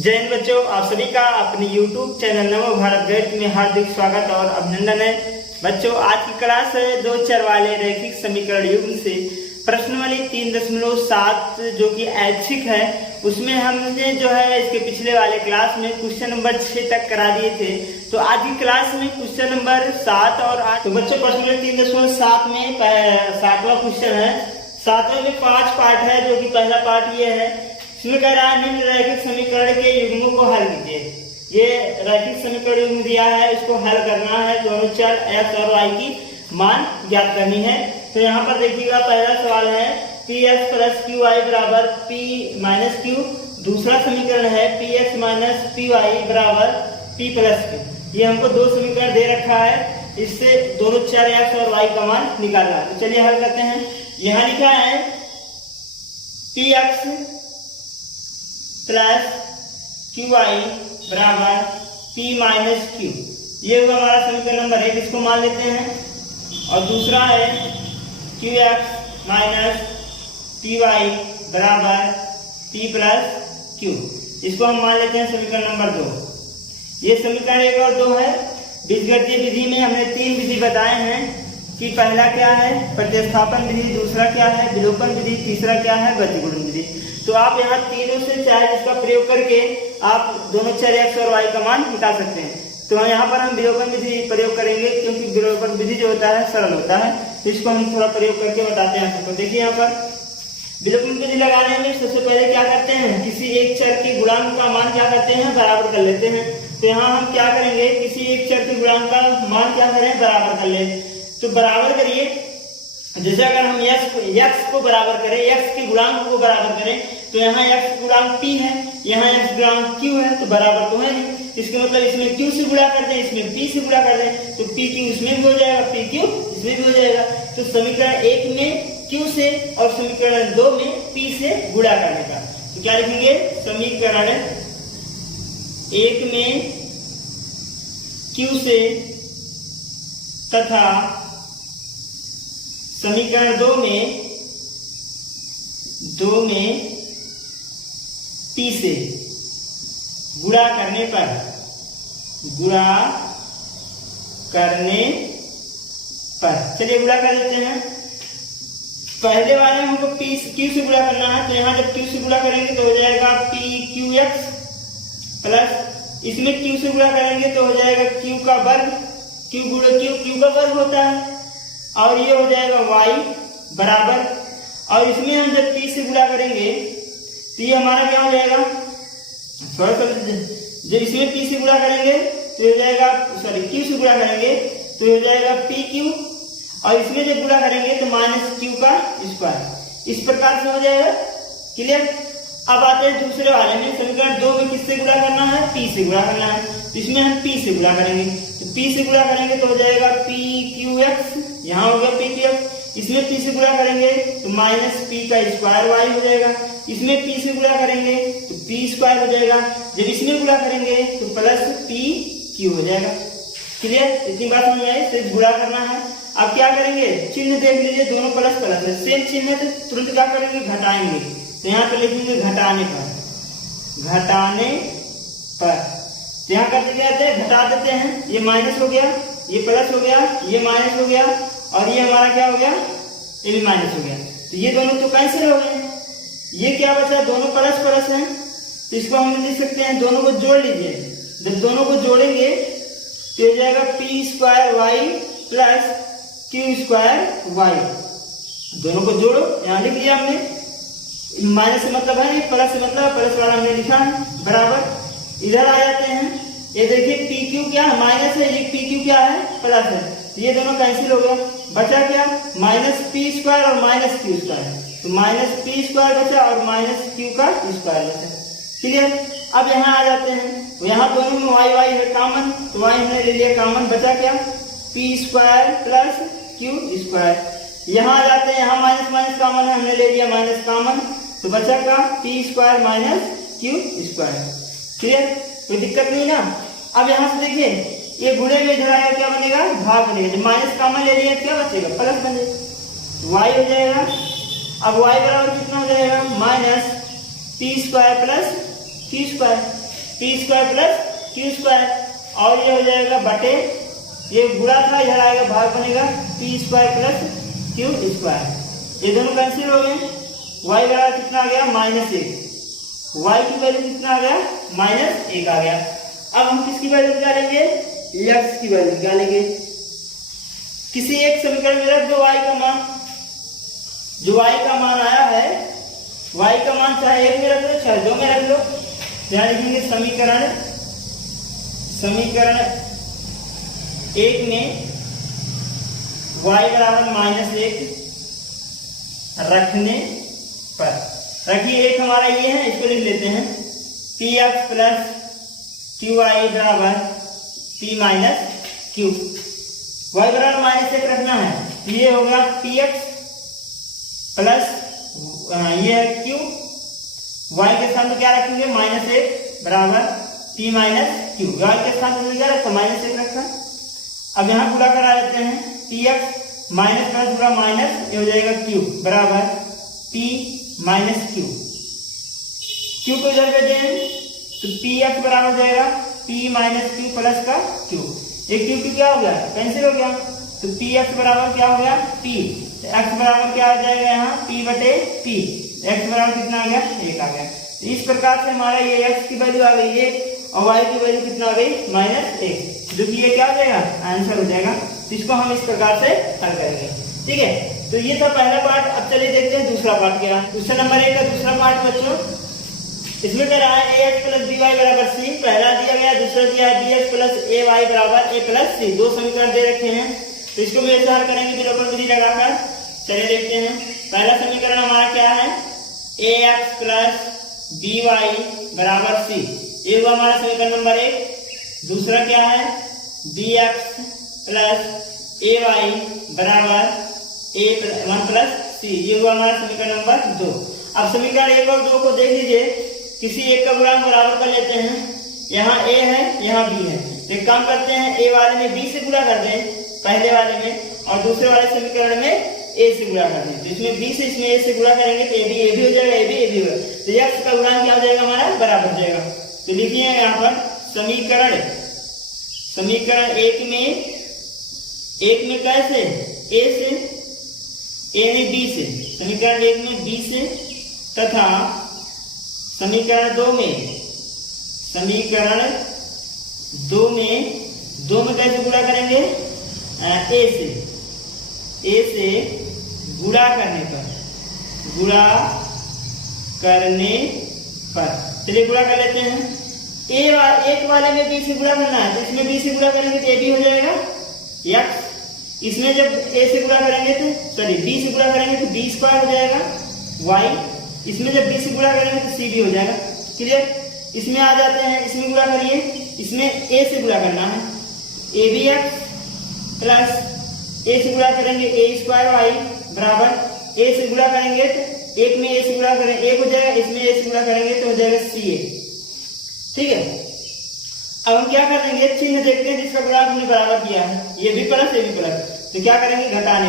जय हिंद बच्चों, आप सभी का अपने YouTube चैनल नमो भारत गणित में हार्दिक स्वागत और अभिनंदन है। बच्चों, आज की क्लास है दो चर वाले रैखिक समीकरण युग्म से प्रश्नावली 3.7 जो कि ऐच्छिक है, उसमें हमने जो है इसके पिछले वाले क्लास में क्वेश्चन नंबर 6 तक करा दिए थे। तो आज की क्लास में क्वेश्चन नंबर 7 और 8। तो बच्चों, प्रश्नावली 3.7 में 7वां क्वेश्चन है। 7वें में 5 पार्ट है, जो कि पहला पार्ट ये है। इसमें कह रहा है निम्न रैखिक समीकरण के युग्मों को हल कीजिए। ये रैखिक समीकरण युग्म दिया है, इसको हल करना है। दोनों चर x और y की मान ज्ञात करनी है। तो यहाँ पर देखिएगा, पहला सवाल है px प्लस qy बराबर p माइनस q। दूसरा समीकरण है px माइनस py बराबर p प्लस q। ये हमको दो समीकरण दे रखा है, इससे दोनों चर x और y का मान निकालना है। तो चलिए हल करते हैं। यहाँ लिखा है px प्लस क्यू वाई बराबर पी माइनस क्यू। ये हुआ हमारा समीकरण नंबर 1, इसको मान लेते हैं। और दूसरा है q x minus p y बराबर पी प्लस क्यू, इसको हम मान लेते हैं समीकरण नंबर 2। ये समीकरण 1 और 2 है। बीजगणितीय विधि में हमने 3 विधि बताए हैं कि पहला क्या है प्रतिस्थापन विधि, दूसरा क्या है विलोपन विधि, तीसरा क्या है व्यतिगुणन विधि। तो आप यहाँ तीनों से चाहे जिसका प्रयोग करके आप दोनों चर x और y का मान निकाल सकते हैं। तो यहाँ पर हम विलोपन विधि प्रयोग करेंगे, क्योंकि विलोपन विधि जो होता है सरल होता है। तो इसको हम थोड़ा प्रयोग करके बताते हैं आपको। देखिए यहाँ पर विलोपन विधि लगाने में सबसे पहले क्या करते हैं, किसी एक चर के गुणांक का मान क्या करते हैं बराबर कर लेते हैं। तो यहाँ हम क्या करेंगे, किसी एक चर के गुणांक का मान क्या करें बराबर कर ले। तो बराबर करिए, जैसे अगर हम x को बराबर करें, x के गुणांक को बराबर करें, तो यहाँ x गुणांक p है, यहाँ x गुणांक q है, तो बराबर तो है नहीं। इसके मतलब इसमें q से गुणा कर दें, इसमें p से गुणा कर दें, तो p q इसमें भी हो जाएगा, p q इसमें भी हो जाएगा। तो समीकरण 1 में q से और समीकरण 2 में p से गुणा करने का, तो क्या लिखेंगे, समीकरण 1 में q से तथा समीकरण 2 में p से गुणा करने पर चलिए गुणा कर देते हैं। पहले वाले हमको q से गुणा करना है, तो यहाँ जब q से गुणा करेंगे तो हो जाएगा pqx प्लस इसमें q से गुणा करेंगे तो हो जाएगा q का वर्ग, q गुणा q का वर्ग होता है, और ये हो जाएगा y बराबर, और इसमें हम जब p से गुणा करेंगे तो ये हमारा क्या हो जाएगा, जब इसमें p से गुणा करेंगे तो हो जाएगा, q से गुणा करेंगे तो हो जाएगा pq, और इसमें जब गुणा करेंगे तो माइनस q का स्क्वायर। इस प्रकार से हो जाएगा। क्लियर। अब आते हैं दूसरे वाले में। समीकरण 2 में किससे गुणा करना है, p से गुणा करना है, तो इसमें हम p से गुणा करेंगे। तो p से गुणा करेंगे तो हो जाएगा pqx, यहाँ हो गया pqx। इसमें p से गुणा करेंगे तो माइनस p का स्क्वायर y हो जाएगा। इसमें p से गुणा करेंगे तो p स्क्वायर हो जाएगा। जब इसमें गुणा करेंगे तो प्लस pq हो जाएगा। क्लियर। इतनी बात समझ में आई। सिर्फ गुणा करना है। अब क्या करेंगे, चिन्ह देख लीजिए, दोनों प्लस प्लस है, सेम चिन्ह है, तो तुरंत क्या करेंगे घटाएंगे। तो यहाँ पे लिखेंगे घटाने पर, तो यहाँ करते क्या है घटा देते हैं। ये माइनस हो गया, ये प्लस हो गया, ये माइनस हो गया, और ये हमारा क्या हो गया, ये भी माइनस हो गया। तो ये दोनों तो कैंसिल हो गए। ये क्या बचा, दोनों प्लस प्लस हैं, तो इसको हम लिख सकते हैं, दोनों को जोड़ लीजिए। जब दोनों को जोड़ेंगे तो हो जाएगा p square y plus q square y. दोनों को जोड़ो, यहाँ लिख लिया हमने। माइनस से मतलब है, प्लस से मतलब प्लस वाला हमने लिखा है बराबर। इधर आ जाते हैं, ये देखिए pq क्या है, माइनस है, ये pq क्या है, प्लस है, ये दोनों कैंसिल हो गया। बचा क्या, माइनस p स्क्वायर और माइनस q स्क्वायर, तो माइनस p स्क्वायर बचा और माइनस q का स्क्वायर बचा। क्लियर। अब यहाँ आ जाते हैं, तो यहाँ दोनों में y y है कॉमन, तो y हमने ले लिया कॉमन। बचा क्या, p square plus q square. यहाँ आ जाते हैं, यहाँ माइनस माइनस कॉमन है, हमने ले लिया माइनस कॉमन, तो बचा का p square minus q square. Clear. कोई दिक्कत नहीं ना। अब यहाँ से देखिए, ये गुणे में इधर आया क्या बनेगा, भाग बनेगा। जब माइनस कॉमन ले लिया क्या बचेगा, प्लस बनेगा, y हो जाएगा। अब y बराबर कितना हो जाएगा, minus P square plus Q square. P square plus Q square, और ये हो जाएगा बटे, ये गुणा था, इधर आएगा भाग बनेगा P square plus Q square. ये दोनों कैंसिल हो गए। वाई बराबर कितना आ गया? -1। वाई की वैल्यू कितना आ गया? -1 आ गया। अब हम किसकी वैल्यू निकालेंगे? एक्स की वैल्यू निकालेंगे। किसी एक समीकरण में रख दो वाई का मान, जो वाई का मान आया है, वाई का मान चाहे 1 में रख लो चाहे 2 में रख लो। यहाँ लिखेंगे समीकरण 1 में y बराबर -1 रखने पर, रखिए एक हमारा ये है, इसको लिख लेते हैं p x plus q y बराबर पी माइनस क्यू। वाई बराबर -1 रखना है, ये होगा पी एक्स प्लस ये है क्यू, वाई के स्थान पर क्या रखेंगे? -1 बराबर पी माइनस क्यू। वाई के स्थान पर क्या रखा? -1 रखा। अब यहाँ गुणा करा लेते हैं, पी एक्स माइनस प्लस गुणा माइनस, ये हो जाएगा क्यू बराबर पी माइनस क्यू। क्यू को इधर पे दें तो पी एक्स बराबर हो जाएगा पी माइनस क्यू प्लस का क्यू। एक क्यू क्या हो गया? कैंसिल हो गया। तो पी एक्स बराबर क्या हो गया? पी। एक्स बराबर क्या आ जाएगा यहाँ? पी बटे पी। एक्स बराबर कितना आ गया? 1 आ गया। इस प्रकार से हमारा ये एक्स की वैल्यू आ गई 1 और वाई की वैल्यू कितना आ गई? -1, जो कि ये क्या हो जाएगा? आंसर हो जाएगा। तो इसको हम इस प्रकार से हल करेंगे। ठीक है, तो ये था पहला पार्ट। अब चलिए देखते हैं दूसरा पार्ट क्या है। क्वेश्चन नंबर 1 का दूसरा पार्ट बच्चों, इसमें कह रहा है ax प्लस by बराबर c। पहला दिया गया, दूसरा दिया है bx प्लस ay बराबर a प्लस c। दो समीकरण दे रखे हैं, तो इसको भी ऐसे हल करेंगे निरूपण विधि लगाकर। चलिए देखते हैं। पहला समीकरण हमारा क्या है? ax प्लस by बराबर c, ये हुआ हमारा समीकरण नंबर 1। दूसरा क्या है? bx प्लस ay बराबर a1 प्लस c, ये हुआ हमारा समीकरण नंबर 2। अब समीकरण 1 और 2 को देख लीजिए, किसी एक का गुणांक बराबर कर लेते हैं। यहाँ a है, यहाँ b है, तो एक काम करते हैं, a वाले में b से गुणा कर दें पहले वाले में, और दूसरे वाले समीकरण में a से गुणा कर दें। तो इसमें b से इसमें a से गुणा करेंगे तो a भी हो जाएगा, a भी होगा, तो x का गुणांक क्या हो जाएगा? हमारा बराबर हो जाएगा। तो लिखिए यहाँ पर समीकरण 1 में कैसे? a से, a ने b से, समीकरण 1 में b से, तथा समीकरण 2 में कैसे गुणा करेंगे? a से गुणा करने पर, चलिए गुणा कर लेते हैं। एक वाले में b से गुणा करना है, तो इसमें b से गुणा करेंगे तो a भी हो जाएगा x। इसमें जब a से गुणा करेंगे तो b से गुणा करेंगे तो b स्क्वायर हो जाएगा y। इसमें जब b से गुणा करेंगे तो c भी हो जाएगा। क्लियर? इसमें आ जाते हैं, इसमें गुणा करिए, इसमें a से गुणा करना है, a भी x प्लस a से गुणा करेंगे a स्क्वायर y बराबर a से गुणा करेंगे तो एक में a से गुणा करेंगे 1 हो जाएगा, इसमें a से गुणा करेंगे तो हो जाएगा ca। ठीक है, अब हम क्या कर देंगे? चिन्ह देखते हैं जिसका गुणांक हमने बराबर किया है, ये भी प्लस ये भी प्लस, तो क्या करेंगे? घटाने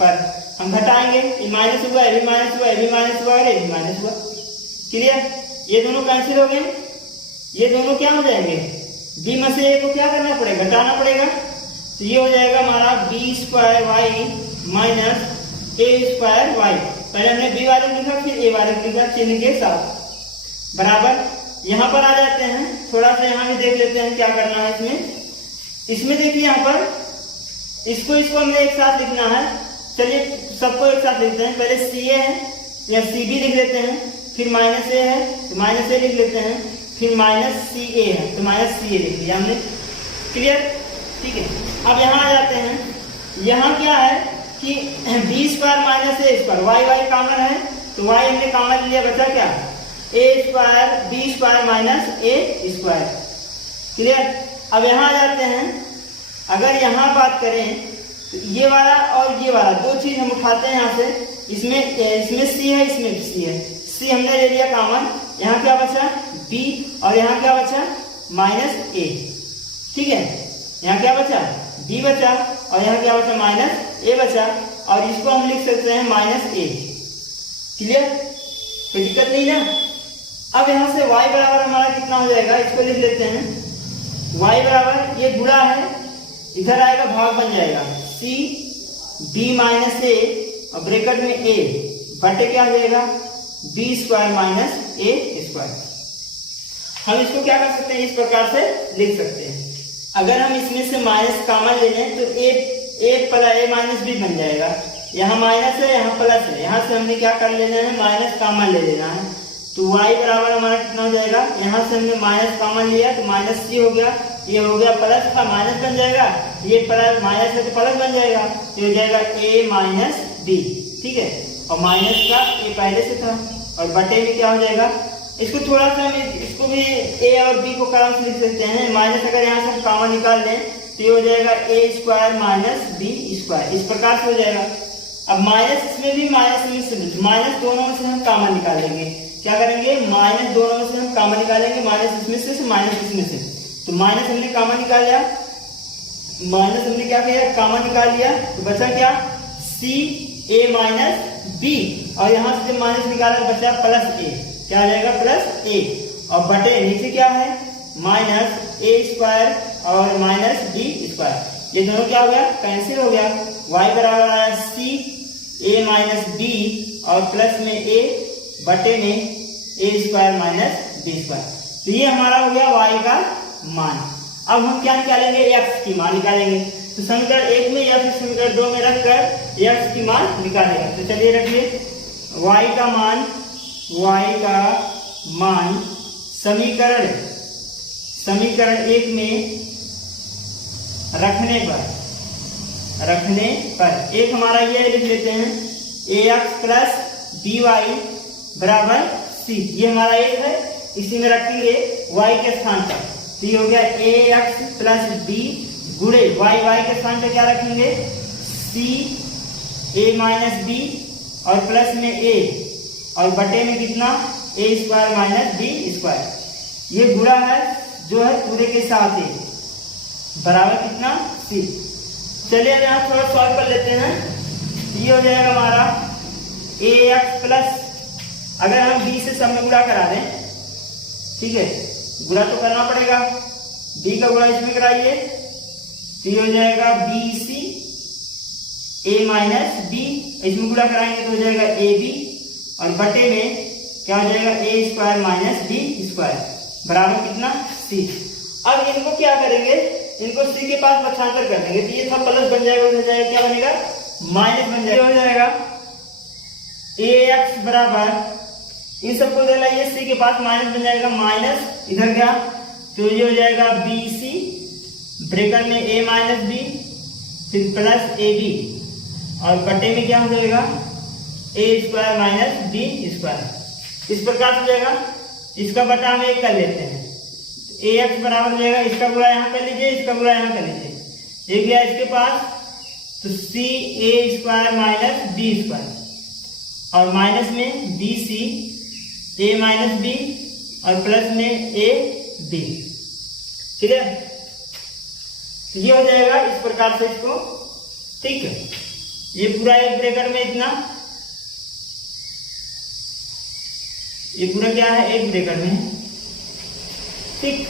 पर हम घटाएंगे, ये माइनस हुआ, ये भी माइनस हुआ, ये भी माइनस हुआ और ये भी माइनस हुआ। क्लियर? ये दोनों कैंसिल हो गए, ये दोनों क्या हो जाएंगे? b में से a को क्या करना पड़ेगा? घटाना पड़ेगा। तो ये हो जाएगा हमारा b square y minus a square y। पहले हमने b वाले लिखा, फिर a वाले लिखा चिन्ह के साथ, बराबर। यहाँ पर आ जाते हैं, थोड़ा सा यहाँ भी देख लेते हैं क्या करना है इसमें देखिए यहाँ पर इसको हमें एक साथ लिखना है। चलिए सबको एक साथ लिखते हैं। पहले ca है या cb लिख लेते हैं, फिर माइनस a है तो माइनस a लिख लेते हैं, फिर माइनस ca है तो माइनस ca लिख लिया हमने। क्लियर? ठीक है, अब यहाँ आ जाते हैं। यहाँ क्या है कि b square minus a square, y common है तो y हमने कॉमन लिया, बचा क्या? a square b square minus a square. Clear? अब यहाँ आ जाते हैं, अगर यहाँ बात करें तो ये वाला और ये वाला दो चीज हम उठाते हैं यहाँ से, इसमें c है, इसमें c है, c हमने ले लिया कॉमन, यहाँ क्या बचा? b और यहाँ क्या बचा? Minus a। ठीक है, यहाँ क्या बचा? b बचा और यहाँ क्या बचा? माइनस a बचा, और इसको हम लिख सकते हैं माइनस a। क्लियर? कोई दिक्कत नहीं ना? अब यहाँ से y बराबर हमारा कितना हो जाएगा, इसको लिख लेते हैं। y बराबर, ये गुणा है, इधर आएगा भाग बन जाएगा, c b माइनस ए और ब्रैकेट में a बटे क्या हो जाएगा, b square minus a square. हम इसको क्या कर सकते हैं, इस प्रकार से लिख सकते हैं। अगर हम इसमें से माइनस कॉमन ले लें तो a माइनस b बन जाएगा। यहाँ माइनस है, यहाँ प्लस है, यहाँ से हमने क्या कर लेना है, माइनस कॉमन ले लेना है। तो y बराबर हमारा कितना हो जाएगा, यहाँ से हमने माइनस कॉमन लिया तो माइनस c हो गया, ये हो गया प्लस का माइनस बन जाएगा, ये प्लस माइनस है तो प्लस बन जाएगा, ये हो जाएगा a माइनस b। ठीक है, और माइनस का a पहले से था और बटे में क्या हो जाएगा, इसको थोड़ा सा हम इसको भी a और b को क्रम से लिख सकते हैं। माइनस अगर यहाँ से हम कॉमन निकाल लें तो ये हो जाएगा a square minus b square, इस प्रकार से हो जाएगा। अब माइनस इसमें भी माइनस दोनों में से हम कॉमन निकालेंगे। क्या करेंगे, माइनस दोनों में से हम कॉमन निकालेंगे, माइनस इसमें से माइनस इसमें से। तो माइनस हमने कॉमन निकाल लिया, माइनस हमने क्या किया, कॉमन निकाल लिया, तो बचा क्या, c a माइनस b, और यहाँ से जब माइनस निकाला बचा प्लस a, क्या आ जाएगा, प्लस a, और बटे नीचे क्या है, माइनस a स्क्वायर और माइनस b स्क्वायर। ये दोनों क्या हो गया, कैंसिल हो गया। y बराबर आया c a माइनस b और प्लस में a बटे में a square minus b square. तो ये हमारा हो गया y का मान। अब हम क्या निकालेंगे, x की मान निकालेंगे। तो समीकरण 1 में या फिर समीकरण 2 में रखकर x की मान निकालेगा। तो चलिए रखिए, y का मान समीकरण 1 में रखने पर एक हमारा ये लिख लेते हैं, ax प्लस by बराबर c। ये हमारा एक है, इसी में रखेंगे y के स्थान पर। तो ये हो गया ax प्लस b गुणे y के स्थान पर क्या रखेंगे, c a माइनस b और प्लस में a और बटे में कितना, a square minus b square. ये गुणा है जो है पूरे के साथ ही बराबर कितना, c। चलिए अब यहाँ थोड़ा सॉल्व कर लेते हैं। ये हो जाएगा हमारा ax प्लस, अगर हम b से सब में गुणा करा दें, ठीक है, गुणा तो करना पड़ेगा, b का गुणा इसमें कराइए, तो ये हो जाएगा bc a माइनस b, इसमें गुणा कराएंगे तो हो जाएगा ab, और बटे में क्या हो जाएगा, a square minus b square बराबर कितना, c। अब इनको क्या करेंगे, इनको c के पास पक्षांतर कर देंगे, तो ये सब प्लस बन जाएगा, उधर जाएगा क्या बनेगा, माइनस बन जाएगा, हो जाएगा ax बराबर, इन सबको इधर लाइए, c के पास माइनस बन जाएगा, माइनस इधर गया तो ये हो जाएगा bc ब्रैकेट में a माइनस b फिर प्लस ab, और बटे में क्या हो जाएगा, a square minus b square. इस प्रकार से हो जाएगा, इसका बटा हम एक कर लेते हैं, ax बराबर हो जाएगा, इसका गुणा यहाँ कर लीजिए, इसका गुणा यहाँ कर लीजिए, एक गया इसके पास, तो c a square minus b square, और माइनस में bc a माइनस b और प्लस में a b। ठीक है, ये हो जाएगा इस प्रकार से इसको, ठीक है। ये पूरा एक ब्रैकेट में इतना, ये पूरा क्या है, एक ब्रैकेट में, ठीक,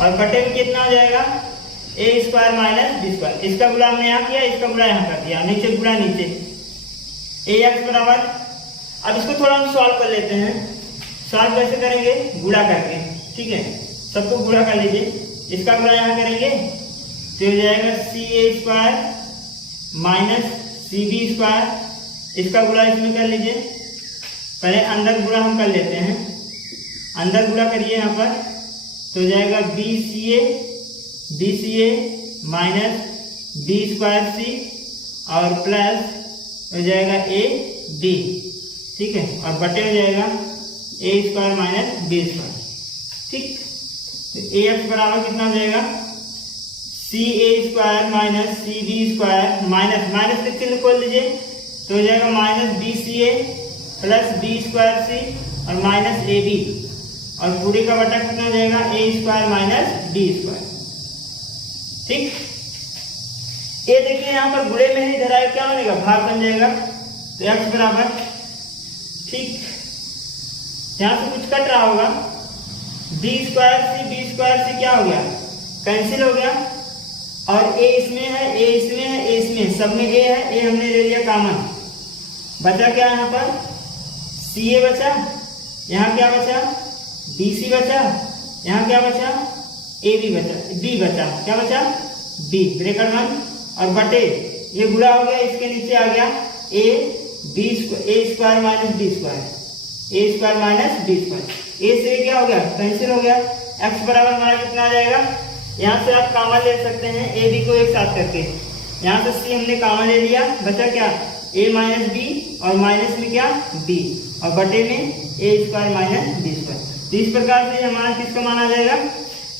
और बटे में कितना हो जाएगा, a square minus b square. इसका गुणा हमने यहाँ किया, इसका गुणा यहाँ कर दिया, नीचे गुणा नीचे, ax बराबर। अब इसको थोड़ा हम सॉल्व कर लेते हैं। सॉल्व कैसे करेंगे, गुणा करके, ठीक है, सबको गुणा कर लीजिए, इसका गुणा यहाँ करेंगे तो हो जाएगा ca square minus cb square, इसका गुणा इसमें कर लीजिए, पहले अंदर गुणा हम कर लेते हैं, अंदर गुणा करिए यहाँ पर, तो हो जाएगा bca minus b square c और प्लस हो जाएगा ab, ठीक है, और बटे हो जाएगा a square minus b square, ठीक। तो ax बराबर कितना हो जाएगा, ca square minus cb square, minus के चिन्ह खोल लीजिए, तो हो जाएगा minus bca plus b square c और माइनस ab, और पूरे का बटा कितना हो जाएगा, a square minus b square, ठीक। ये देखिए यहाँ पर गुणे में ही इधर आएगा, क्या बनेगा, भाग बन जाएगा, तो x बराबर, ठीक, यहाँ से कुछ कट रहा होगा, बी स्क्वायर से क्या हो गया, कैंसिल हो गया, और ए इसमें है, ए इसमें है, ए इसमें, सब में ए है, ए हमने ले लिया कॉमन, बचा क्या यहाँ पर, सी ए बचा, यहाँ क्या बचा, बी सी बचा, यहाँ क्या बचा, ए बी बचा, बी बचा, क्या बचा, बी ब्रैकेट बंद, और बटे ये गुणा हो गया, इसके नीचे आ गया A B A square minus B square, A square minus B square, A से क्या हो गया, कैंसिल हो गया, एक्स बराबर हमारा कितना आ जाएगा, यहाँ से आप कॉमन ले सकते हैं ए बी को एक साथ करके, यहाँ से सी हमने कॉमन ले लिया, बचा क्या, ए माइनस बी, और माइनस में क्या, बी, और बटे में ए स्क्वायर माइनस बी स्क्वायर। तो इस प्रकार से हमारा किसका मान आ जाएगा,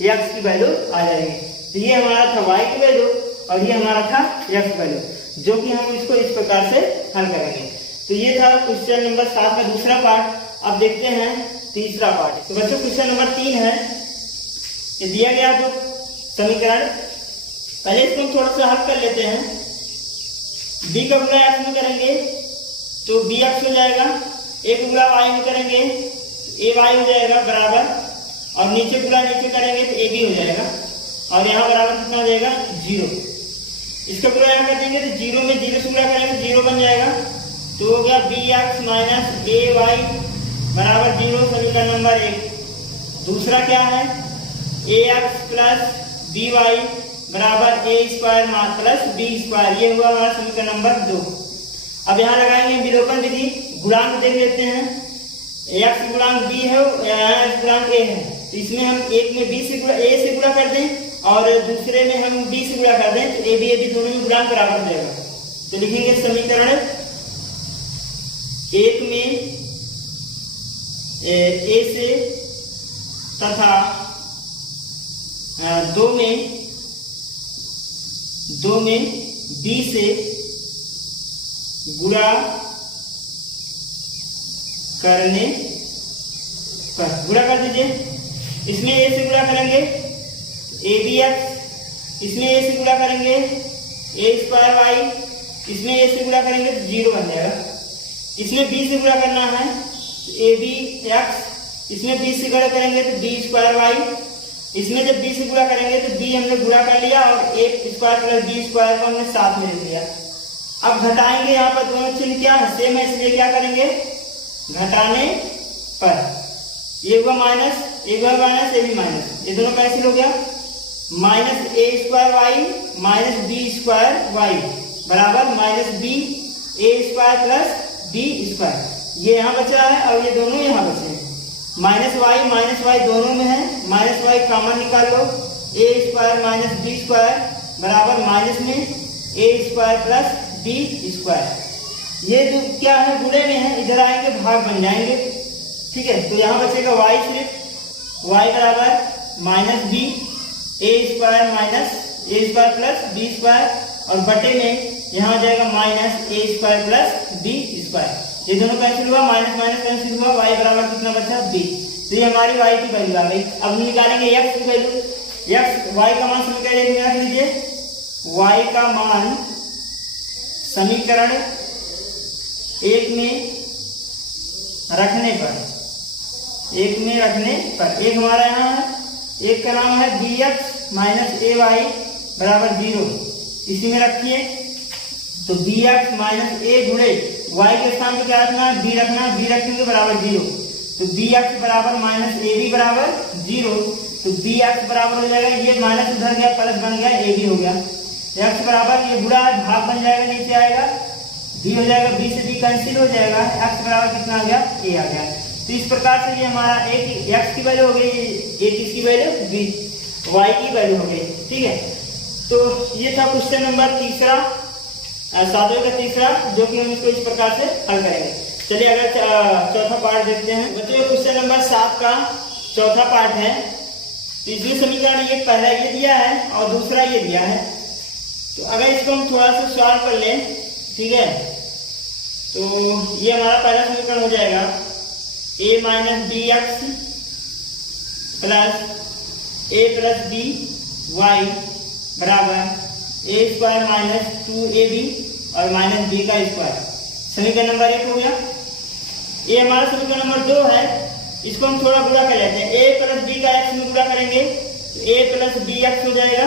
एक्स की वैल्यू आ जाएगी। तो ये हमारा था वाई की वैल्यू, और ये हमारा था एक्स वैल्यू, जो कि हम इसको इस प्रकार से हल करेंगे। तो ये था क्वेश्चन नंबर 7 का दूसरा पार्ट। अब देखते हैं तीसरा पार्ट। तो बच्चों क्वेश्चन नंबर 3 है, ये दिया गया जो समीकरण, पहले इसको हम थोड़ा सा हल कर लेते हैं। बी का गुणा एक्स में करेंगे तो बी एक्स हो जाएगा, ए का गुणा वाई में करेंगे तो ए वाई हो जाएगा बराबर, और नीचे गुणा नीचे करेंगे तो ए बी हो जाएगा, और यहाँ बराबर कितना हो जाएगा, 0। इसका गुणा यहाँ कर देंगे तो 0 में 0 से गुणा करेंगे 0 बन जाएगा, तो हो गया बी एक्स माइनस ए वाई बराबर 0, समीकरण नंबर 1। दूसरा क्या है, ए एक्स प्लस बी वाई बराबर a square plus B square, ये हुआ हमारा समीकरण नंबर 2। अब यहाँ लगाएंगे विलोपन विधि, गुणांक देख लेते हैं, एक्स गुणांक बी है, एक्स गुणांक ए है, तो इसमें हम एक में बी से गुणा, ए से गुणा कर दें, और दूसरे में हम बी से गुणा कर दें, तो ए बी दोनों में गुणांक बराबर हो जाएगा। तो लिखेंगे समीकरण 1 में ए से तथा 2 में बी से गुणा करने पर, गुणा कर दीजिए, इसमें ए से गुणा करेंगे ए बी एक्स, इसमें ए से गुणा करेंगे ए स्क्वायर वाई, इसमें ए से गुणा करेंगे तो 0 बन जाएगा। इसमें बी से गुणा करना है ए बी एक्स, इसमें बी से गुणा करेंगे तो बी स्क्वायर वाई, इसमें जब बी से गुणा करेंगे तो बी हमने गुणा कर लिया, और ए स्क्वायर प्लस बी स्क्वायर को हमने साथ में ले लिया। अब घटाएंगे, यहाँ पर दोनों चिन्ह क्या है, सेम है, इसलिए क्या करेंगे, घटाने पर ये हुआ माइनस, ए हुआ माइनस, ए भी माइनस, ये दोनों कैंसिल हो गया, minus A square Y minus B square Y बराबर minus B A square plus B square, ये यहाँ बचा है, और ये दोनों यहाँ बचे हैं, माइनस वाई दोनों में है, माइनस वाई कॉमन निकाल लो, ए स्क्वायर माइनस बी स्क्वायर बराबर माइनस में ए स्क्वायर प्लस बी स्क्वायर। ये जो क्या है, गुणे में है, इधर आएंगे भाग बन जाएंगे, ठीक है। तो यहाँ बचेगा वाई, सिर्फ वाई बराबर minus B A square minus A square plus B square, और बटे में यहाँ आ जाएगा minus A square plus B square, ये दोनों कैंसिल हुआ, माइनस माइनस कैंसिल हुआ, y बराबर कितना बचा, b। तो ये हमारी y की वैल्यू आ गई। अब निकालेंगे x की वैल्यू, x y का मान समीकरण 1 में रख लीजिए, y का मान समीकरण 1 में रखने पर, एक हमारा यहाँ है, एक का नाम है bx माइनस ए वाई बराबर 0, इसी में रखिए, तो bx माइनस ए गुणे y के स्थान पे क्या रखना है, b रखना है, b रखेंगे बराबर 0, तो bx बराबर माइनस ए बी बराबर 0, तो bx बराबर हो जाएगा, ये माइनस उधर गया प्लस बन गया, ए बी हो गया, x बराबर ये गुणा भाग बन जाएगा, नीचे आएगा b हो जाएगा, b से b कैंसिल हो जाएगा, x बराबर कितना आ गया, a आ गया। तो इस प्रकार से ये हमारा एक x की वैल्यू हो गई, एक किसकी वैल्यू, b y की वैल्यू हो गई, ठीक है। तो ये था क्वेश्चन नंबर 7वें का तीसरा, जो कि हम इसको इस प्रकार से हल करेंगे। चलिए अगर चौथा पार्ट देखते हैं बच्चों, क्वेश्चन नंबर 7 का चौथा पार्ट है। तो इसमें समीकरण ये पहला ये दिया है और दूसरा ये दिया है, तो अगर इसको हम थोड़ा सा सॉल्व कर लें, ठीक है, तो ये हमारा पहला समीकरण हो जाएगा a minus b x plus a plus B Y बराबर ए स्क्वायर माइनस 2ab और माइनस b का स्क्वायर। समीकरण नंबर 1 हो गया। ये हमारा समीकरण नंबर 2 है, इसको हम थोड़ा गुणा कर लेते हैं। a प्लस बी का x में गुणा करेंगे तो a प्लस बी एक्स हो जाएगा,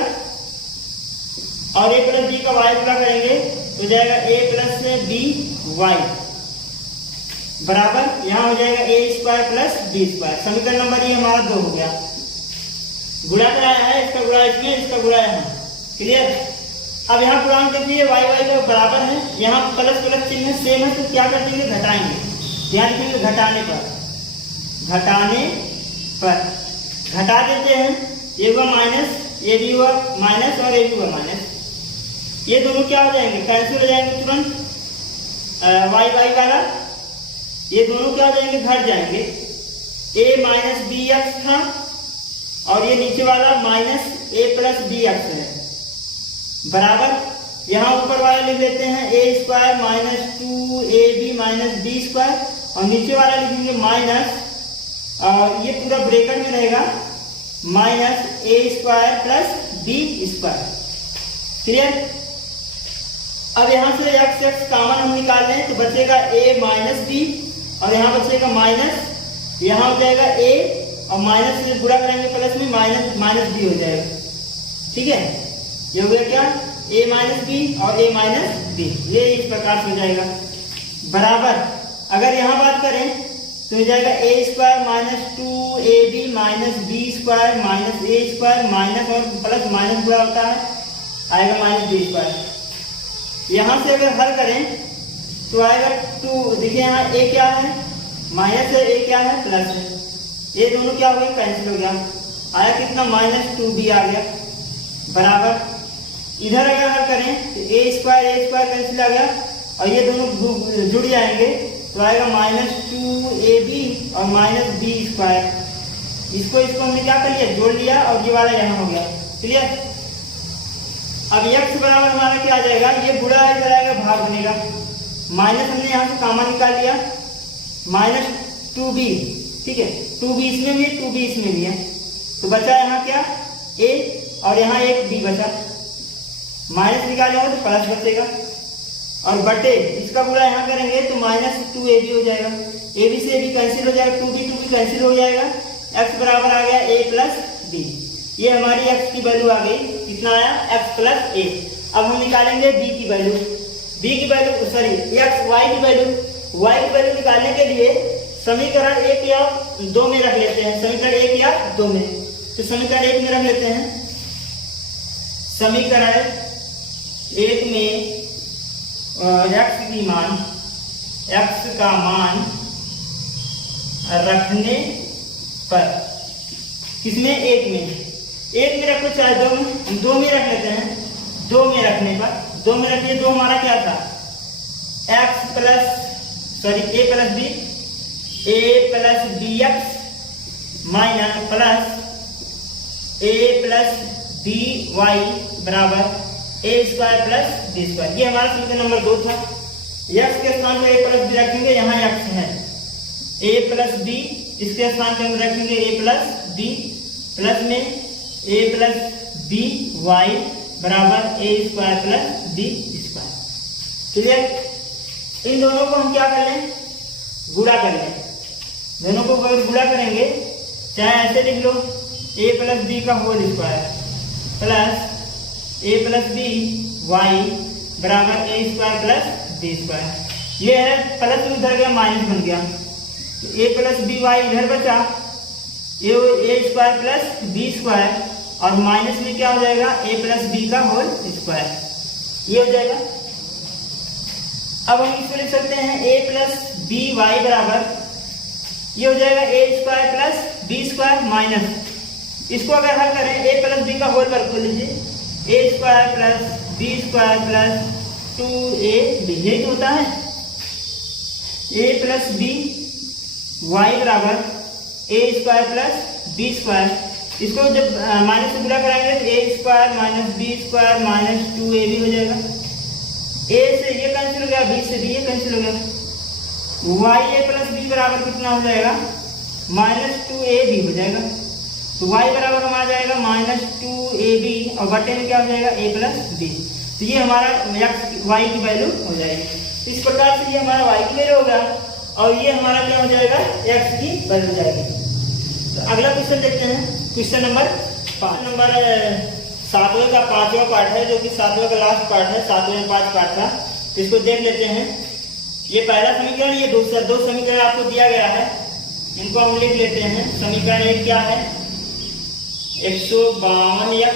और a प्लस बी का y गुणा करेंगे तो जाएगा a प्लस बी वाई बराबर यहाँ हो जाएगा a square plus B square. समीकरण नंबर ये हमारा 2 हो गया। गुणा कराया है, इसका गुणा इसमें, इसका गुणा यहाँ। क्लियर। अब यहाँ गुणांक देखिए y y का बराबर है, यहाँ प्लस प्लस चिन्ह सेम है तो क्या कर देंगे, घटाएंगे। ध्यान रखेंगे घटाने पर घटा देते हैं, ये हुआ माइनस, ये भी हुआ माइनस और ये भी हुआ माइनस। ये दोनों क्या हो जाएंगे, कैंसिल हो जाएंगे तुरंत। वाई वाई वाला ये दोनों क्या हो जाएंगे, घट जाएंगे। a माइनस बी एक्स था और ये नीचे वाला minus a plus b x है बराबर, यहाँ ऊपर वाला लिख लेते हैं a square minus 2ab minus B square, और नीचे वाला लिखेंगे माइनस, और ये पूरा ब्रैकेट में रहेगा minus a square plus B square. Clear. अब यहाँ से x x कॉमन हम निकाल लें तो बचेगा a माइनस बी, और यहाँ बचेगा माइनस, यहाँ हो जाएगा a और माइनस से गुणा करेंगे प्लस में माइनस माइनस बी हो जाएगा। ठीक है, ये हो गया क्या, a माइनस बी और a माइनस बी, ये इस प्रकार से हो जाएगा बराबर। अगर यहाँ बात करें तो हो जाएगा a square minus 2ab minus B square minus a square minus और प्लस माइनस गुणा होता है, आएगा माइनस बी स्क्वायर। यहाँ से अगर हल करें तो आएगा 2, देखिए यहाँ a क्या है, माइनस है, a क्या है, प्लस है, ये दोनों क्या हो गया, कैंसिल हो गया, आया कितना, माइनस 2b आ गया बराबर। इधर अगर हल करें तो a स्क्वायर कैंसिल आ गया और ये दोनों जुड़ जाएंगे तो आएगा माइनस 2ab और माइनस बी स्क्वायर। इसको हमने क्या कर लिया, जोड़ लिया और ये वाला यहाँ हो गया। क्लियर। अब x बराबर हमारा क्या आ जाएगा, ये बुरा इधर आएगा, भाग बनेगा, माइनस हमने यहाँ से कॉमन निकाल लिया, माइनस 2b, ठीक है, 2b इसमें भी है, 2b इसमें भी है, तो बचा यहाँ क्या, a और यहाँ एक b बचा, माइनस निकालेंगे तो प्लस बचेगा, और बटे इसका गुणा यहाँ करेंगे तो माइनस 2ab हो जाएगा, ab से ab कैंसिल हो जाएगा, 2b कैंसिल हो जाएगा, x बराबर आ गया a प्लस b। ये हमारी x की वैल्यू आ गई, कितना आया, x प्लस a। अब हम निकालेंगे b की वैल्यू, y की वैल्यू निकालने के लिए समीकरण 1 या 2 में रख लेते हैं, समीकरण 1 या 2 में, तो समीकरण 1 में रख लेते हैं। समीकरण 1 में x का मान रखने पर, किसमें, 1 में रखो चाहे 2 में, हम 2 में रख लेते हैं। 2 में रखने पर, 2 में रखिए, 2 हमारा क्या था, a plus b x minus plus a plus B Y बराबर a square plus B square. ये हमारा समीकरण नंबर 2 था। x के स्थान पर a प्लस बी रखेंगे, यहाँ x है, a प्लस बी, इसके स्थान पर रखेंगे a प्लस बी, प्लस में a प्लस बी वाई बराबर a square plus B square. Clear. इन दोनों को हम क्या कर लें, गुणा कर लें। दोनों को अगर गुणा करेंगे, चाहे ऐसे लिख लो, a प्लस बी का whole square plus a plus B Y बराबर a square plus B square. ये है प्लस में उधर गया, माइनस बन गया, तो a प्लस बी वाई इधर बचा, a square plus B square, और माइनस में क्या हो जाएगा, a प्लस बी का होल स्क्वायर, ये हो जाएगा। अब हम इसको लिख सकते हैं a प्लस बी वाई बराबर, ये हो जाएगा a square plus B square minus, इसको अगर हल करें a प्लस बी का होल वर्ग को लीजिए, a square plus B square plus 2ab, यही तो होता है, a प्लस बी वाई बराबर a square plus B square. इसको जब माइनस से गुणा कराएंगे तो a square minus B square minus 2ab हो जाएगा, a से ये कैंसिल हो गया, b से भी ये कैंसिल हो गया, y a प्लस बी बराबर कितना हो जाएगा, माइनस 2ab हो जाएगा, तो y बराबर हमारा आ जाएगा माइनस 2ab, और बटे में क्या हो जाएगा, a प्लस बी। तो ये हमारा y की वैल्यू हो जाएगी। इस प्रकार से ये हमारा y की वैल्यू होगा। और ये हमारा क्या हो जाएगा, x की वैल्यू हो जाएगी। तो अगला क्वेश्चन देखते हैं, क्वेश्चन नंबर 5। नंबर 7वें का 5वां पार्ट है, जो कि 7वें का लास्ट पार्ट है, 7वें में 5 पार्ट था, तो इसको देख लेते हैं। ये पहला समीकरण, ये दो समीकरण आपको दिया गया है, इनको हम लिख लेते हैं। समीकरण एक क्या है, 152x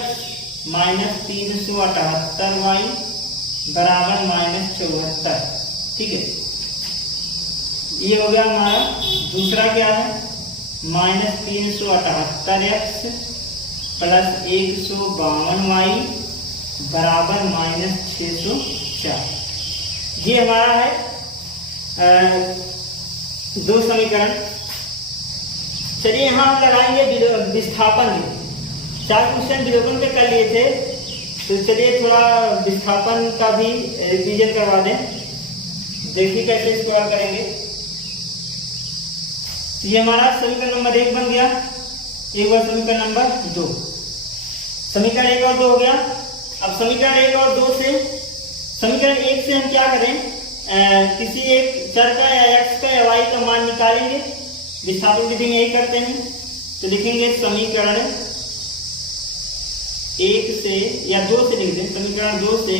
माइनस 378y बराबर माइनस 74। ठीक है, ये हो गया हमारा। दूसरा क्या है, माइनस 378x प्लस 152y बराबर माइनस 604। ये हमारा है दो समीकरण। चलिए यहाँ हम लगाएंगे विस्थापन। 4 क्वेश्चन विलोपन पे कर लिए थे, तो चलिए थोड़ा विस्थापन का भी रिवीजन करवा दें। देखिए कैसे इसको हल करेंगे। तो ये हमारा समीकरण नंबर 1 बन गया, एक बार समीकरण नंबर 2। समीकरण 1 और 2 हो गया। अब समीकरण 1 और 2 से, समीकरण 1 से हम क्या करें, किसी एक चर का या x का या y का मान निकालेंगे। विस्थापन विधि में यही करते हैं। तो लिखेंगे समीकरण 1 से या 2 से लिख दें। समीकरण 2 से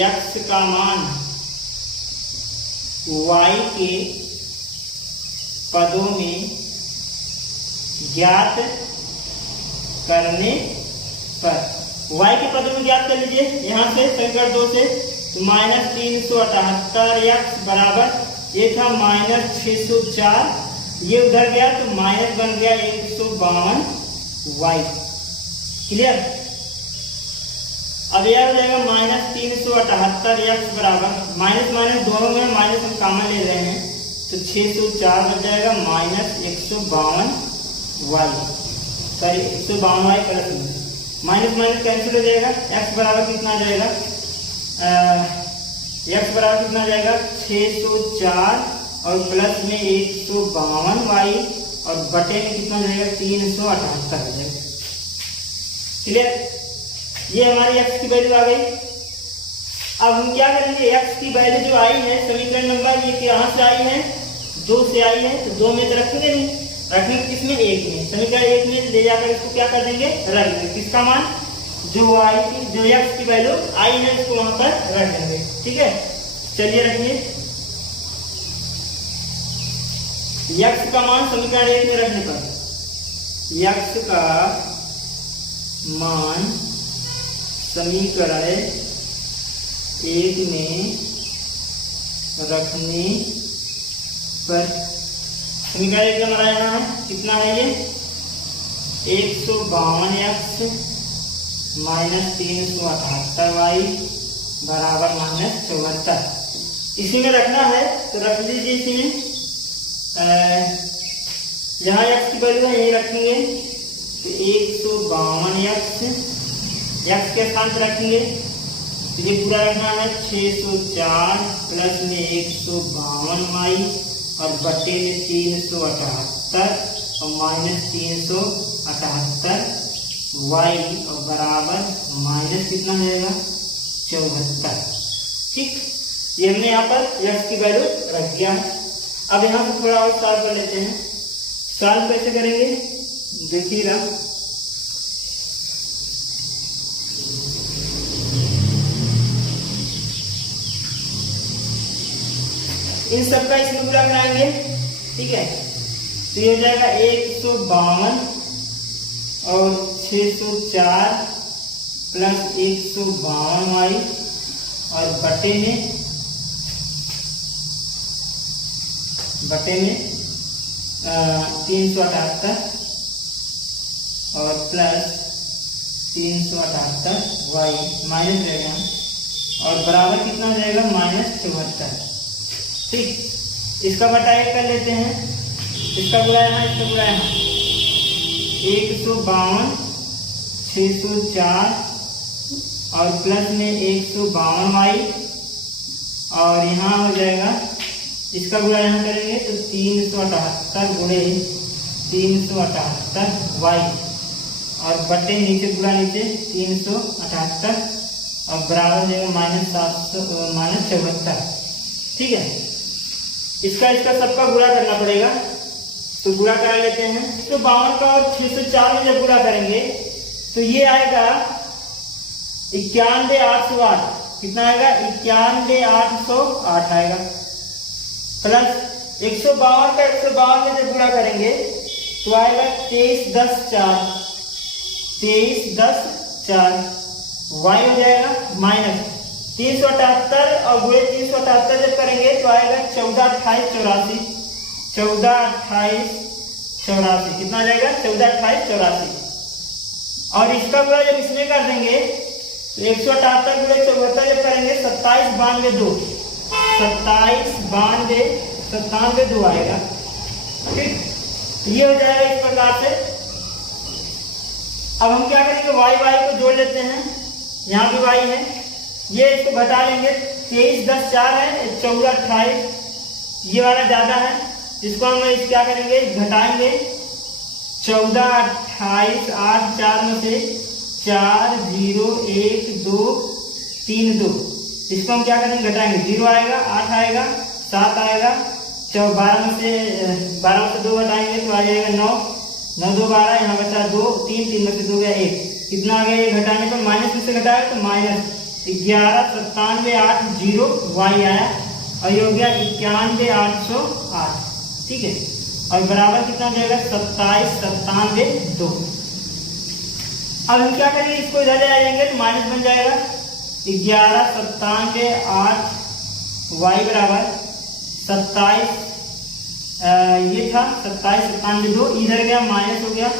x का मान y के पदों में ज्ञात करने पर, y के पदों में ज्ञात कर लीजिए। यहाँ से समीकरण 2 से माइनस 378x बराबर, ये था माइनस 604, ये उधर गया तो माइनस बन गया 152y। क्लियर। अब यह हो जाएगा माइनस 378x बराबर, माइनस माइनस दोनों में माइनस हम कॉमन ले रहे हैं, तो 604 बन जाएगा minus 152y, sorry 152y plus में माइनस माइनस कैंसिल हो जाएगा। x बराबर कितना आ जाएगा, x बराबर कितना आ जाएगा 604 और प्लस में 152y और बटे में कितना जाएगा 378 हो जाएगा। क्लियर। ये हमारी x की वैल्यू आ गई। अब हम क्या करेंगे, x की वैल्यू जो आई है समीकरण नंबर, ये कहाँ से आई है, 2 से आई है, तो 2 में तो रखेंगे नहीं, रखेंगे किसमें, 1 में। समीकरण 1 में ले जाकर इसको क्या कर देंगे, रख देंगे। किसका मान, जो y की, जो x की वैल्यू आई है, इसको वहां पर रख देंगे। ठीक है, चलिए रखिए। x का मान समीकरण 1 में रखने पर, x का मान समीकरण 1 में रखने पर, समीकरण 1 का हमारा यहाँ है कितना है, ये 152x माइनस 378y बराबर माइनस 74। इसी में रखना है तो रख लीजिए। इसी में जहाँ x की वैल्यू है यही रखेंगे, तो 152x के स्थान पर रखेंगे, तो ये पूरा रखना है 604 प्लस में 152y और बटे में 378 और माइनस 378 y और बराबर माइनस कितना हो जाएगा 74। ठीक, ये हमने यहाँ पर x की वैल्यू रख दिया। अब यहाँ से थोड़ा और सॉल्व कर लेते हैं। सॉल्व कैसे करेंगे देखिएगा। इन सबका इसमें गुणा कराएंगे। ठीक है, तो ये हो जाएगा 152 और 604 प्लस 152y और बटे में 378 और प्लस 378y माइनस रहेगा और बराबर कितना हो जाएगा माइनस 74। ठीक, इसका बटा 1 कर लेते हैं, इसका गुणा यहाँ, इसका गुणा यहाँ, 152 604 और प्लस में 152y और यहाँ हो जाएगा, इसका गुणा यहाँ करेंगे तो 378 गुणे 378y और बटे नीचे गुणा नीचे 378 और बराबर हो जाएगा माइनस 74। ठीक है, इसका सबका गुणा करना पड़ेगा, तो गुणा करा लेते हैं। 152 का और 604 में जब गुणा करेंगे तो ये आएगा 91,808। कितना आएगा? 91,808 आएगा। प्लस 152 का 152 में जब गुणा करेंगे तो आएगा 23,10,4। 23,10,4 वाई हो जाएगा माइनस 378 और गुणे 378 जब करेंगे तो आएगा 14,28,84। 14,28,84 कितना आ जाएगा? 14,28,84। और इसका गुणा जब इसमें कर देंगे तो 178 गुणे 74 जब करेंगे 27,92,2। 27,92,2 आएगा। ठीक, ये हो जाएगा इस प्रकार से। अब हम क्या करेंगे? वाई को जोड़ लेते हैं। यहाँ भी वाई है, ये इसको घटा लेंगे। 23,10,4 है, 14,28 ये वाला ज्यादा है, इसको हम क्या करेंगे? घटाएंगे। 14,28 8 4 में से 4 0 1 2 3 2, इसको हम क्या करेंगे? घटाएंगे। 0 आएगा, 8 आएगा, 7 आएगा, 12 में से 2 घटाएंगे तो आ जाएगा 9। 9 2 12, यहाँ बचा 2 3 3 में से 2 गया 1। कितना आ गया? ये घटाने पर माइनस में से घटाया तो माइनस 11,97,8,0 वाई आया और ये हो गया 91,808। ठीक है, और बराबर कितना जाएगा? 27,97,2। अब हम क्या करेंगे? इसको इधर ले आएंगे तो माइनस बन जाएगा 11,97,8 वाई बराबर 27, ये था 27,97,2, इधर गया माइनस हो गया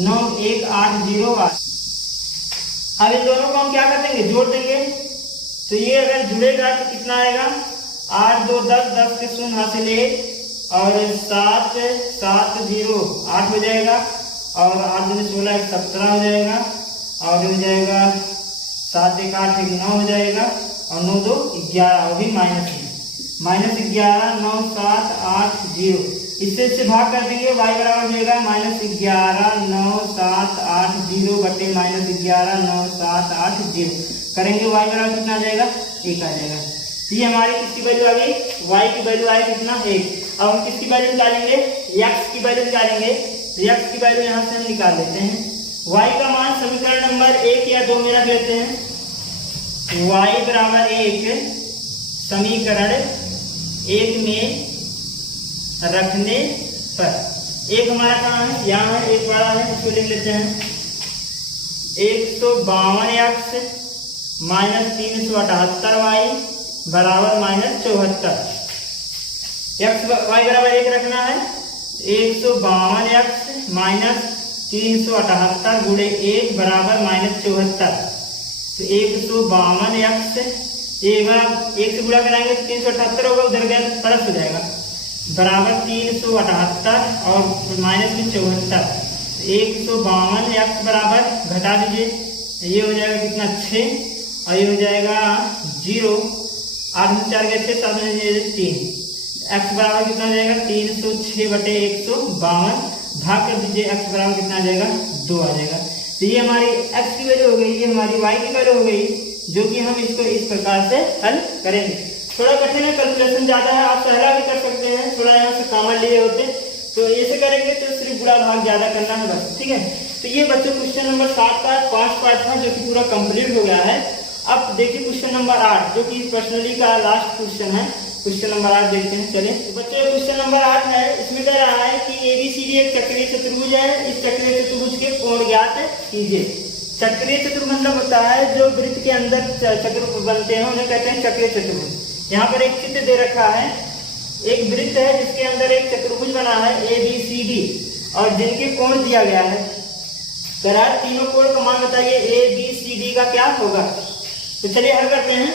91,808 वाई। अब इन दोनों को हम क्या कर देंगे? जोड़ देंगे। तो ये अगर जुड़ेगा तो कितना आएगा? 8 2 10, 10 के शून्य हासिल 1 और 7 7 0 8 हो जाएगा और 8 2 16 17 हो जाएगा और हो जाएगा 7 1 8 1 9 हो जाएगा और 9 2 11 और भी माइनस 11 9 7 8 0। इससे भाग कर देंगे, y बराबर हो जाएगा -11 9 7 8 0 बटे -11 9 7 8 0। करेंगे y बराबर कितना आ जाएगा? 1 आ जाएगा। तो ये हमारी किसकी वैल्यू आ गई? y की वैल्यू आई कितना? 1। अब हम किसकी वैल्यू निकालेंगे? x की वैल्यू निकालेंगे। तो x की वैल्यू यहाँ से हम निकाल लेते हैं। y का मान समीकरण नंबर 1 या 2 में रख लेते हैं। y बराबर 1 समीकरण 1 में रखने पर, एक हमारा कहाँ है? यहाँ है, एक बड़ा है, इसको लिख लेते हैं। 152x माइनस 378y बराबर -74। x y बराबर 1 रखना है। 152x माइनस 378 गुणे 1 बराबर -74। तो 152x एक बार 1 से गुणा कराएंगे तो 378 होगा, उधर गया प्लस हो जाएगा, बराबर 378 और माइनस में 74। 152x बराबर घटा दीजिए, ये हो जाएगा कितना? 6 और ये हो जाएगा 0। 8 में 4 गया 6, 7 में 3। x बराबर कितना हो जाएगा? 306 बटे 152 भाग कर दीजिए, x बराबर कितना आ जाएगा? 2 आ जाएगा। तो ये हमारी x की वैल्यू हो गई, ये हमारी y की वैल्यू हो गई, जो कि हम इसको इस प्रकार से हल करेंगे। थोड़ा कठिन है, कैलकुलेशन ज्यादा है, आप पहला भी कर सकते हैं, थोड़ा यहाँ से कॉमन लिए होते तो ऐसे करेंगे तो सिर्फ बुरा भाग ज्यादा करना है बस। ठीक है, तो ये बच्चों क्वेश्चन नंबर 7 का 5 पार्ट था जो कि पूरा कंप्लीट हो गया है। अब देखिए क्वेश्चन नंबर 8 जो कि पर्सनली का लास्ट क्वेश्चन है। क्वेश्चन नंबर 8 देखते हैं। चलिए तो बच्चों क्वेश्चन नंबर 8 है, इसमें कह रहा है कि ABCD एक चक्रीय चतुर्भुज है, इस चक्रीय चतुर्भुज के कोण ज्ञात कीजिए। चक्रीय चतुर्भुज मतलब होता है जो वृत्त के अंदर चतुर्भुज बनते हैं उन्हें कहते हैं चक्रीय चतुर्भुज। यहाँ पर एक चित्र दे रखा है, एक वृत्त है जिसके अंदर एक चतुर्भुज बना है ABCD और जिनके कोण दिया गया है। करा तीनों कोण का मान बताइए ABCD का क्या होगा। तो चलिए हल करते हैं।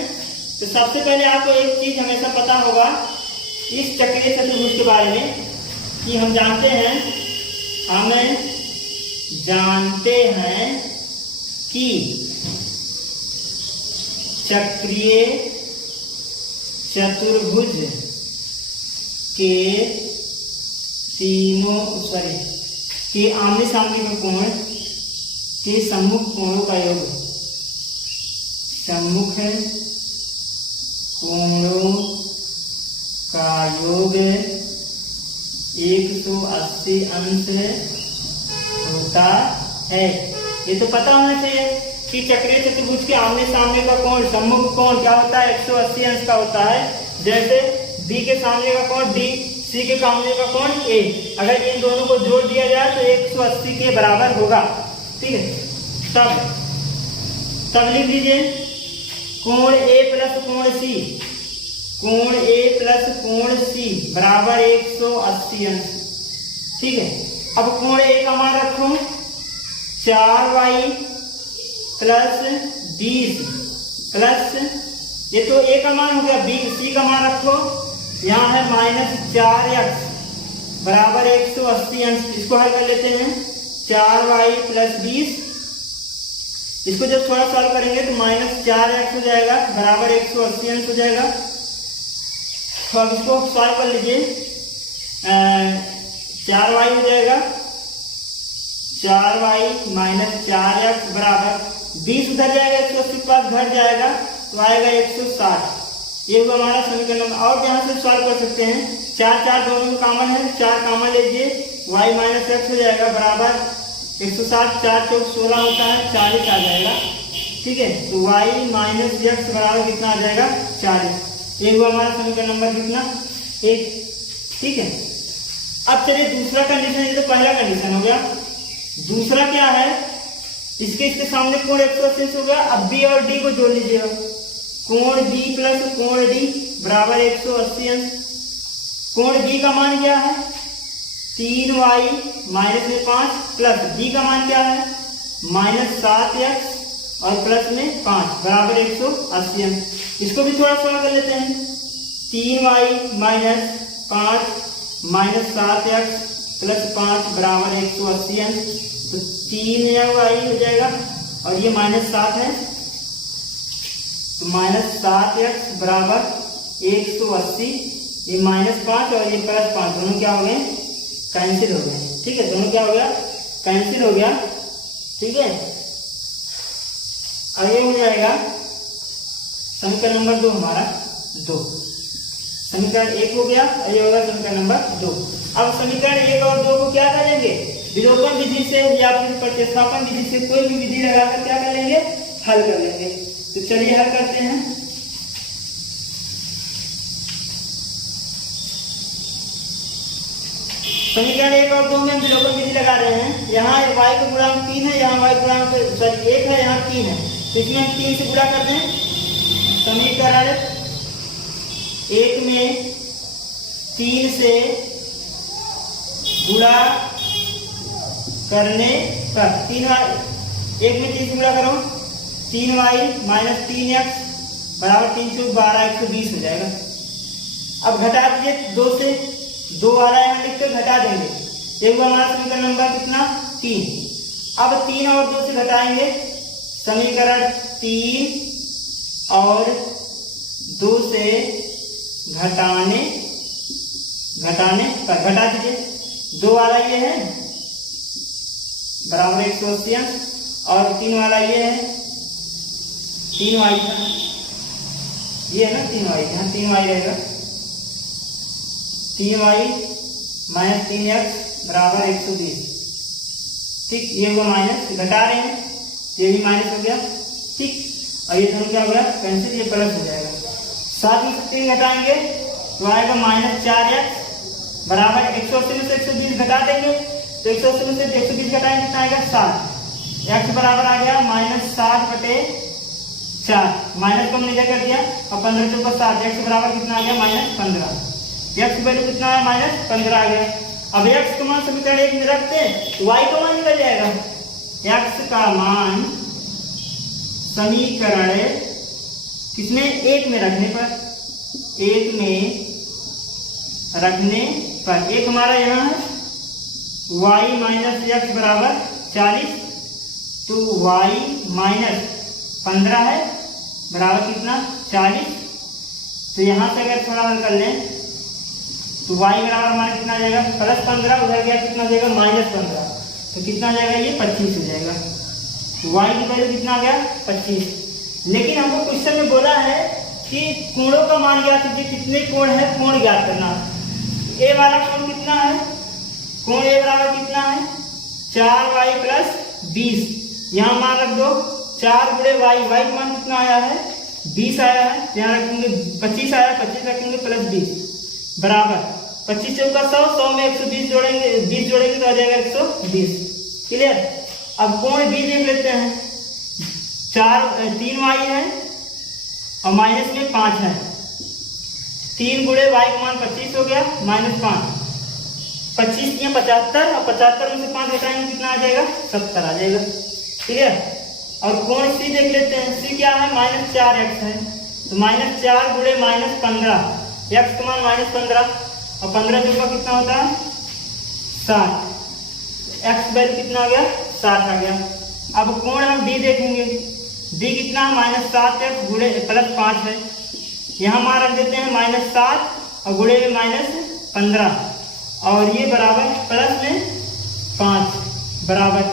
तो सबसे पहले आपको एक चीज हमेशा पता होगा इस चक्रीय चतुर्भुज के बारे में कि हम जानते हैं कि चक्रीय चतुर्भुज के आमने सामने का कोण के सम्मुख कोणों का योग, सम्मुख कोणों का योग 180 अंश होता है। ये तो पता होना चाहिए कि चक्रीय चतुर्भुज के आमने सामने का कोण, सम्मुख कोण क्या होता है, 180 अंश का होता है। जैसे बी के सामने का कोण डी, सी के सामने का कोण ए, अगर इन दोनों को जोड़ दिया जाए तो 180 के बराबर होगा। ठीक है, तब लिख दीजिए कोण ए प्लस कोण सी, कोण ए प्लस कोण सी बराबर 180 अंश। ठीक है, अब कोण ए का मान रखो 4y प्लस 20 प्लस, ये तो ए का मान हो गया, बी सी का मान रखो, यहाँ है -4x बराबर 180 अंश। इसको हल कर लेते हैं, 4y प्लस 20, इसको जब थोड़ा सॉल्व करेंगे तो -4x हो जाएगा बराबर 180 अंश हो जाएगा। तो अब इसको सॉल्व कर लीजिए, 4y हो जाएगा, 4y माइनस 4x बराबर 20 उधर जाएगा, 180 के पास घट जाएगा तो आएगा 160। ये हुआ हमारा समीकरण। और यहाँ से सॉल्व कर सकते हैं, 4 दोनों में कॉमन है, 4 कॉमन लीजिए, y माइनस x हो जाएगा बराबर 160, 4 चौक 16 होता है, 40 आ जाएगा। ठीक है, तो y माइनस x बराबर कितना आ जाएगा, 40। ये हुआ हमारा समीकरण नंबर कितना, 1। ठीक है, अब चलिए दूसरा कंडीशन, ये तो पहला कंडीशन हो गया। दूसरा क्या है, इसके सामने कोण 180 हो गया। अब बी और डी को जोड़ लीजिएगा, कोण बी प्लस कोण डी बराबर 180 अंश। कोण बी का मान क्या है, 3y माइनस में 5 प्लस डी का मान क्या है, -7x और प्लस में 5 बराबर 180 अंश। इसको भी थोड़ा सॉल्व कर लेते हैं, 3y minus 5 minus 7x plus 5 बराबर 180 अंश। तो 3y हो जाएगा और ये -7 है, तो -7x बराबर 180, ये -5 और ये +5 दोनों क्या हो गए, कैंसिल हो गए। ठीक है, दोनों क्या हो गया, कैंसिल हो गया। ठीक है, और ये हो जाएगा समीकरण नंबर 2 हमारा 2। समीकरण 1 हो गया और ये होगा समीकरण नंबर 2। अब समीकरण 1 और 2 को क्या करेंगे, विलोपन विधि से या फिर प्रतिस्थापन विधि से, कोई भी विधि लगाकर क्या कर लेंगे, हल कर लेंगे। तो चलिए हल करते हैं। समीकरण 1 और 2 में हम विलोपन विधि लगा रहे हैं। यहाँ y का गुणांक 3 है, यहाँ y गुणांक 1 है, यहाँ 3 है, तो इसमें हम 3 से गुणा कर दें। समीकरण 1 में 3 से गुणा करने पर 3y, 1 में 3 से गुणा करो, 3y माइनस 3x बराबर 3 × 12 120 हो जाएगा। अब घटा दीजिए 2 से, 2 वाला यहाँ लिख कर घटा देंगे। ये हुआ हमारा समीकरण नंबर कितना, 3। अब 3 और 2 से घटाएंगे, समीकरण 3 और 2 से घटाने पर घटा दीजिए, 2 वाला ये है बराबर 180 अंश और 3 वाला ये है, 3y था, ये है ना 3y, यहाँ 3y रहेगा, 3y माइनस 3x बराबर 120। ठीक, ये हुआ माइनस, घटा रहे हैं, ये भी माइनस हो गया। ठीक, और ये दोनों क्या हो गया, कैंसिल, ये प्लस हो जाएगा। साथ में 3 घटाएंगे तो आएगा -4x बराबर 180 में से 120 घटा देंगे, तो 180 में से 120 घटाएंगे कितना आएगा, 7। x बराबर आ गया -7/4, माइनस को हमने क्या कर दिया और 15 × 7, x बराबर कितना आ गया, -15। x की वैल्यू कितना है, -15 आ गया। अब x का मान समीकरण 1 में रखते हैं तो y का मान निकल जाएगा। x का मान समीकरण किसमें, 1 में रखने पर, 1 में रखने पर, 1 हमारा यहाँ है, y माइनस x बराबर 40, तो y माइनस 15 है बराबर कितना, 40। तो यहाँ से अगर थोड़ा हल कर लें तो y बराबर हमारा कितना आ जाएगा, +15, उधर गया कितना हो जाएगा, -15, तो कितना आ जाएगा, ये 25 हो जाएगा। y की वैल्यू कितना आ गया, 25। लेकिन हमको क्वेश्चन में बोला है कि कोणों का मान ज्ञात कीजिए, कितने कोण है कोण ज्ञात करना। ए वाला कोण कितना है, कोण ए बराबर कितना है 4y + 20। यहाँ मान रख दो 4 गुणे y, y का मान कितना आया है 20 आया है, यहाँ रखेंगे 25 आया, 25 रखेंगे + 20 बराबर 25 चौका 100, 100 में 120 जोड़ेंगे, 20 जोड़ेंगे तो आ जाएगा 120। क्लियर। अब कोण बी देख लेते हैं, 3y है और माइनस में 5 है, 3 गुणे y का मान 25 हो गया -5, 25 दिया 75 और 75 में से 5 घटाएंगे कितना आ जाएगा 70 आ जाएगा। क्लियर। और कोण सी देख लेते हैं, सी क्या है -4x है, तो -4 गुणे -15, x का मान -15 और 15 जो का कितना होता है 60, x वैल्यू कितना आ गया 60 आ गया। अब कोण हम डी देखेंगे, डी कितना है -7x गुणे +5 है, यहाँ मान रख देते हैं -7 और गुणे में -15 और ये बराबर प्लस में 5 बराबर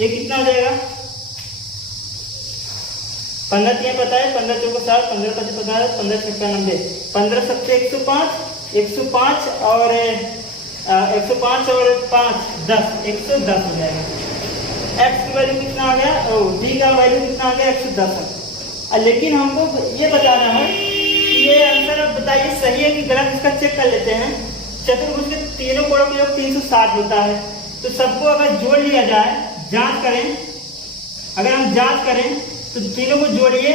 ये कितना हो जाएगा 15 तीन पता है, 15 चौको 60, 15 पच्चीस पता है, 15 छक्का 90, 15 सबसे 105 और 105 और 5 10, 110 हो जाएगा। x की वैल्यू कितना आ गया, d का वैल्यू कितना आ गया 110। लेकिन हमको ये बताना है कि ये आंसर अब बताइए सही है कि गलत, इसका चेक कर लेते हैं। चतुर्भुज के तीनों कोणों का योग 360 होता है, तो सबको अगर जोड़ लिया जाए, जांच करें, अगर हम जांच करें तो तीनों को जोड़िए,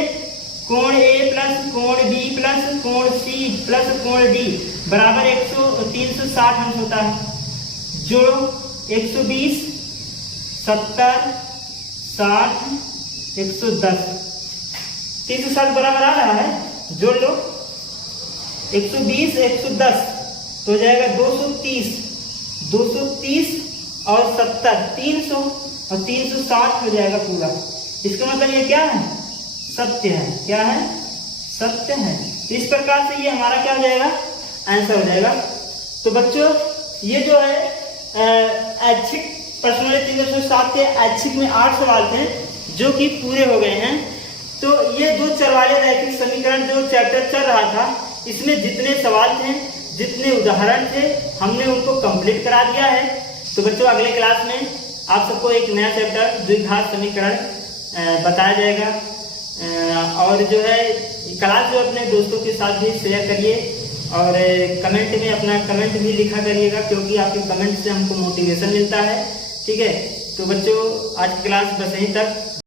कोण ए प्लस कोण बी प्लस कोण सी प्लस कोण डी बराबर 360 अंश होता है। जोड़ो 120 70 60 110, 360 बराबर आ रहा है, जोड़ लो 120 110 तो हो जाएगा 230 और 70 300 और 360 हो जाएगा पूरा। इसका मतलब ये क्या है सत्य है, क्या है सत्य है। इस प्रकार से ये हमारा क्या हो जाएगा आंसर हो जाएगा। तो बच्चों ये जो है ऐच्छिक प्रश्नोत्तरी 307 के ऐच्छिक में 8 सवाल थे जो कि पूरे हो गए हैं। तो ये दो चर वाले रैखिक समीकरण जो चैप्टर चल रहा था, इसमें जितने सवाल थे, जितने उदाहरण थे, हमने उनको कंप्लीट करा दिया है। तो बच्चों अगले क्लास में आप सबको एक नया चैप्टर द्विघात समीकरण बताया जाएगा। और जो है क्लास जो अपने दोस्तों के साथ भी शेयर करिए और कमेंट में अपना कमेंट भी लिखा करिएगा, क्योंकि आपके कमेंट से हमको मोटिवेशन मिलता है। ठीक है, तो बच्चों आज की क्लास बस यहीं तक।